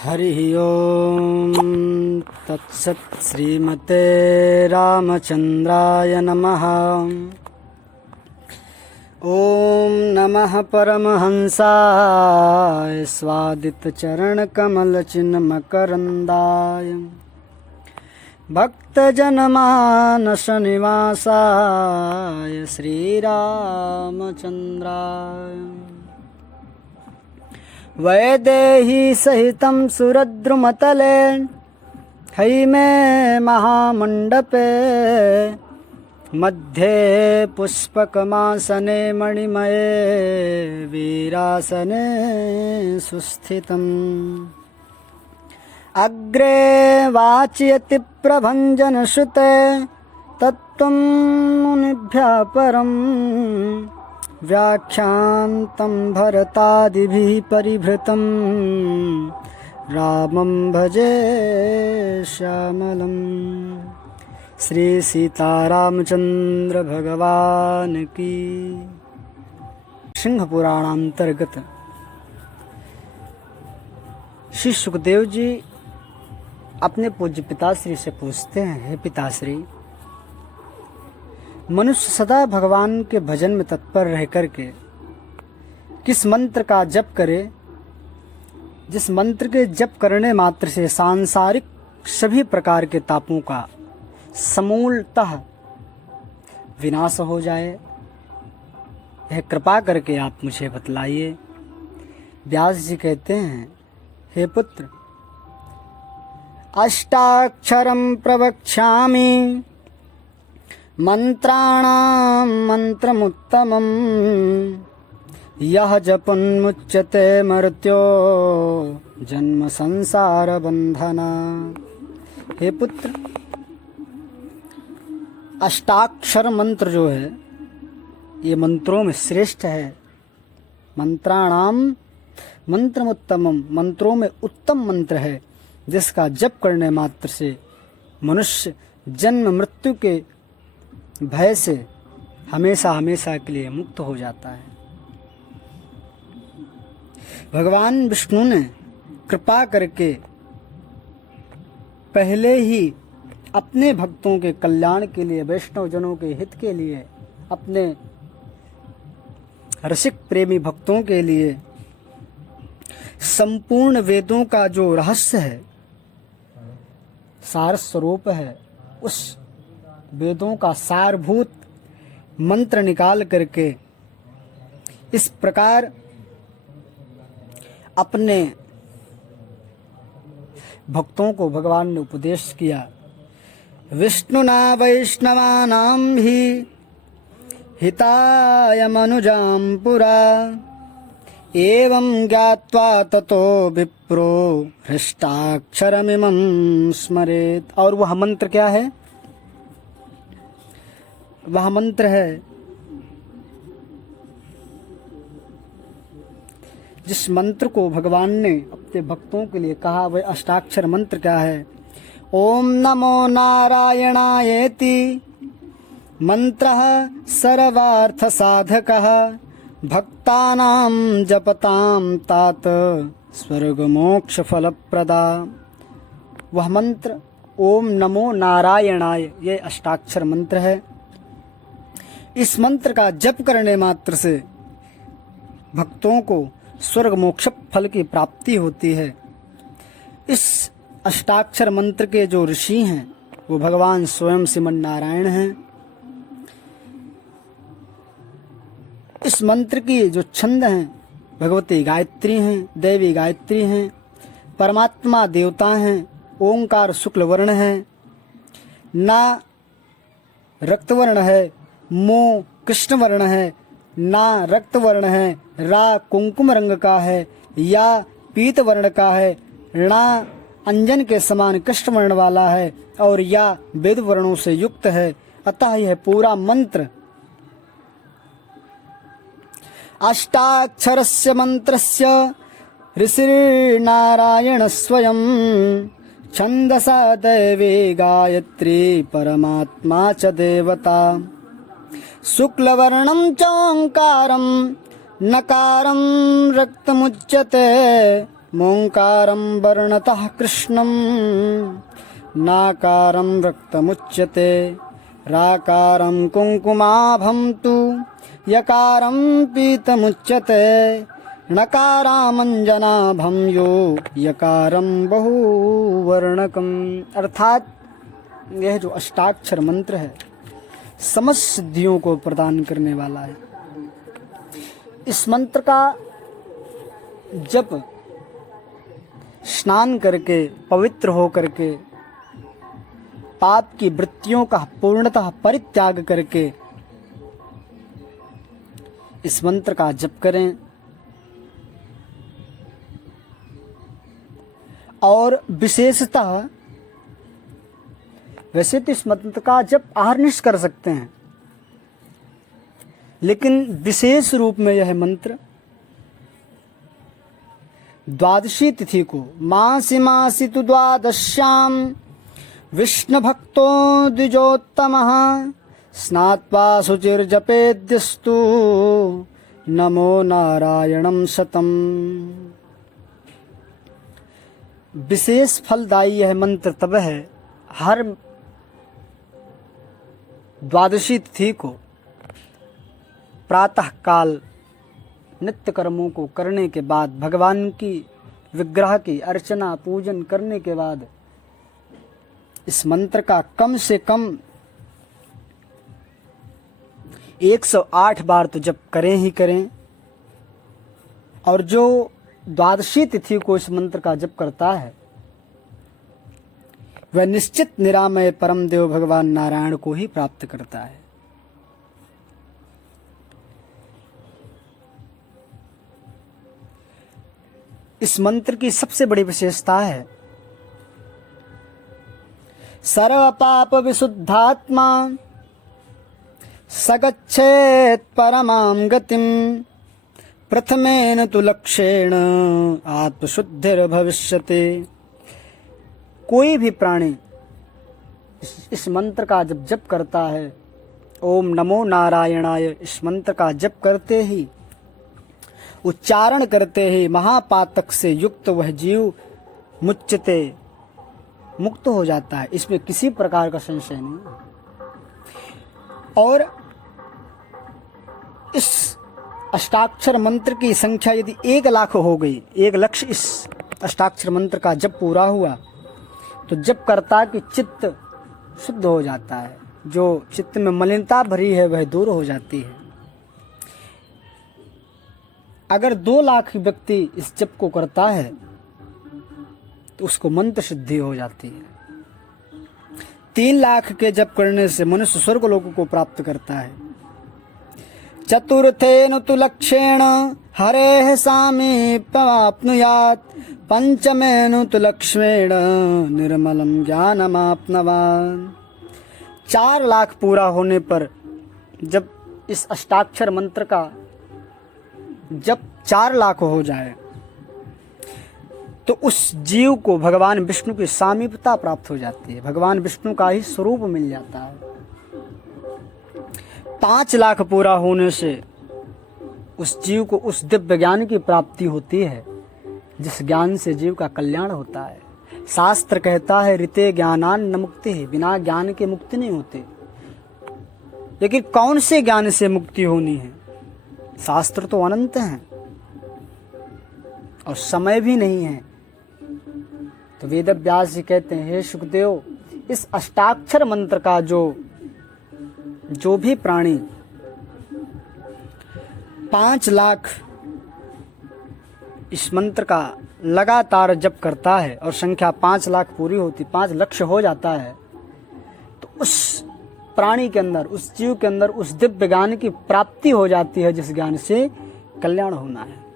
हरि ओम तत्सत्। श्रीमते रामचंद्राय नमः। ओम नमः परमहंसाय स्वादित चरण कमल चिन्ह मकरंदाय भक्तजनमानस निवासाय श्रीरामचंद्राय वैदेही सहितं सुरद्रुमतले हैमे महामण्डपे मध्ये पुष्पकमासने मणिमये वीरासने सुस्थितम् अग्रे वाचयति प्रभञ्जनश्रुते तत्त्वं मुनिभ्यः परम् व्याख्यान्तं भरतादिभिः परिभृतं रामं भजे श्यामलम्। श्री सीतारामचंद्र भगवान की। सिंह पुराणांतर्गत श्री सुखदेव जी अपने पूज्य पिताश्री से पूछते हैं, हे पिताश्री, मनुष्य सदा भगवान के भजन में तत्पर रह करके किस मंत्र का जप करे जिस मंत्र के जप करने मात्र से सांसारिक सभी प्रकार के तापों का समूलतः विनाश हो जाए, यह कृपा करके आप मुझे बतलाइए। व्यास जी कहते हैं, हे पुत्र, अष्टाक्षरं प्रवक्ष्यामि मंत्राणां मंत्रमुत्तमं यः जपन्मुच्यते मर्त्यो जन्म संसार बंधनात्। हे पुत्र, अष्टाक्षर मंत्र जो है ये मंत्रों में श्रेष्ठ है। मंत्राणाम मंत्रमुत्तमम, मंत्रों में उत्तम मंत्र है जिसका जप करने मात्र से मनुष्य जन्म मृत्यु के भय से हमेशा हमेशा के लिए मुक्त हो जाता है। भगवान विष्णु ने कृपा करके पहले ही अपने भक्तों के कल्याण के लिए, वैष्णव जनों के हित के लिए, अपने रसिक प्रेमी भक्तों के लिए संपूर्ण वेदों का जो रहस्य है, सार स्वरूप है, उस वेदों का सारभूत मंत्र निकाल करके इस प्रकार अपने भक्तों को भगवान ने उपदेश किया। विष्णुना वैष्णवानां हि हिताय मनुजां पुरा एवं ज्ञात्वा ततो विप्रो हृष्टाक्षरमिमं स्मरेत्। और वह मंत्र क्या है? वह मंत्र है जिस मंत्र को भगवान ने अपने भक्तों के लिए कहा, वह अष्टाक्षर मंत्र क्या है? ओम नमो नारायणायेति मंत्रः सर्वार्थ साधकः भक्तानां जपतां तात स्वर्ग मोक्ष फलप्रदा। वह मंत्र ओम नमो नारायणाय, ये अष्टाक्षर मंत्र है। इस मंत्र का जप करने मात्र से भक्तों को स्वर्ग मोक्ष फल की प्राप्ति होती है। इस अष्टाक्षर मंत्र के जो ऋषि हैं वो भगवान स्वयं श्रीमन नारायण हैं। इस मंत्र की जो छंद हैं भगवती गायत्री हैं, देवी गायत्री हैं, परमात्मा देवता हैं, ओंकार शुक्ल वर्ण है, ना रक्तवर्ण है, मो कृष्ण वर्ण है, ना रक्त वर्ण है, रा कुंकुम रंग का है, या पीत वर्ण का है, णा अंजन के समान कृष्ण वर्ण वाला है, और या वेद वर्णों से युक्त है। अतः यह पूरा मंत्र अष्टाक्षरस्य मंत्रस्य ऋषिर्नारायण स्वयं छंदसा दैवी गायत्री परमात्मा च देवता शुक्लवर्णं चोंकारं नकारं रक्तमुच्यते मोङ्कारं वर्णतः कृष्णं नाकारं रक्तमुच्यते राकारं कुङ्कुमाभं तु यकारं पीतमुच्यते नकारामञ्जनाभं यो यकारं बहुवर्णकम्। अर्थात यह जो अष्टाक्षर मंत्र है समस्त सिद्धियों को प्रदान करने वाला है। इस मंत्र का जप स्नान करके पवित्र हो करके पाप की वृत्तियों का पूर्णतः परित्याग करके इस मंत्र का जप करें और विशेषतः वैसे तो इस मंत्र का जप अहर्निश कर सकते हैं, लेकिन विशेष रूप में यह मंत्र द्वादशी तिथि को मासी मासी तु द्वादश्याम विष्णु भक्तो द्विजोत्तमः स्नात्वा शुचिर्जपेद्यस्तु नमो नारायणं शतम्। विशेष फलदायी यह मंत्र तब है हर द्वादशी तिथि को प्रातः काल नित्य कर्मों को करने के बाद, भगवान की विग्रह की अर्चना पूजन करने के बाद इस मंत्र का कम से कम 108 बार तो जप करें ही करें। और जो द्वादशी तिथि को इस मंत्र का जप करता है वह निश्चित निरामय परम देव भगवान नारायण को ही प्राप्त करता है। इस मंत्र की सबसे बड़ी विशेषता है सर्व पाप विशुद्धात्मा सगच्छेत् परमां गतिं प्रथमेन तु लक्ष्येण आत्मशुद्धिर्भविष्यति। कोई भी प्राणी इस मंत्र का जब जप करता है, ओम नमो नारायणाय इस मंत्र का जप करते ही, उच्चारण करते ही महापातक से युक्त वह जीव मुच्यते मुक्त हो जाता है। इसमें किसी प्रकार का संशय नहीं। और इस अष्टाक्षर मंत्र की संख्या यदि 1 लाख हो गई, 1 लक्ष इस अष्टाक्षर मंत्र का जब पूरा हुआ तो जप करता कि चित्त शुद्ध हो जाता है, जो चित्त में मलिनता भरी है वह दूर हो जाती है। अगर 2 लाख व्यक्ति इस जप को करता है तो उसको मंत्र सिद्धि हो जाती है। 3 लाख के जप करने से मनुष्य स्वर्ग लोक को प्राप्त करता है। चतुर्थेन तु लक्ष्येण हरेः सामीप्यमाप्नुयात् पंचमेन तु लक्ष्येण निर्मलं ज्ञानमाप्नवान्। 4 लाख पूरा होने पर जब इस अष्टाक्षर मंत्र का जब 4 लाख हो जाए तो उस जीव को भगवान विष्णु की सामीप्यता प्राप्त हो जाती है, भगवान विष्णु का ही स्वरूप मिल जाता है। 5 लाख पूरा होने से उस जीव को उस दिव्य ज्ञान की प्राप्ति होती है जिस ज्ञान से जीव का कल्याण होता है। शास्त्र कहता है ऋते ज्ञानान न मुक्ति है, बिना ज्ञान के मुक्ति नहीं होते। लेकिन कौन से ज्ञान से मुक्ति होनी है? शास्त्र तो अनंत हैं और समय भी नहीं है। तो वेद व्यास जी कहते हैं, हे सुखदेव, इस अष्टाक्षर मंत्र का जो भी प्राणी 5 लाख इस मंत्र का लगातार जप करता है और संख्या 5 लाख पूरी होती, 5 लक्ष्य हो जाता है, तो उस प्राणी के अंदर, उस जीव के अंदर उस दिव्य ज्ञान की प्राप्ति हो जाती है जिस ज्ञान से कल्याण होना है।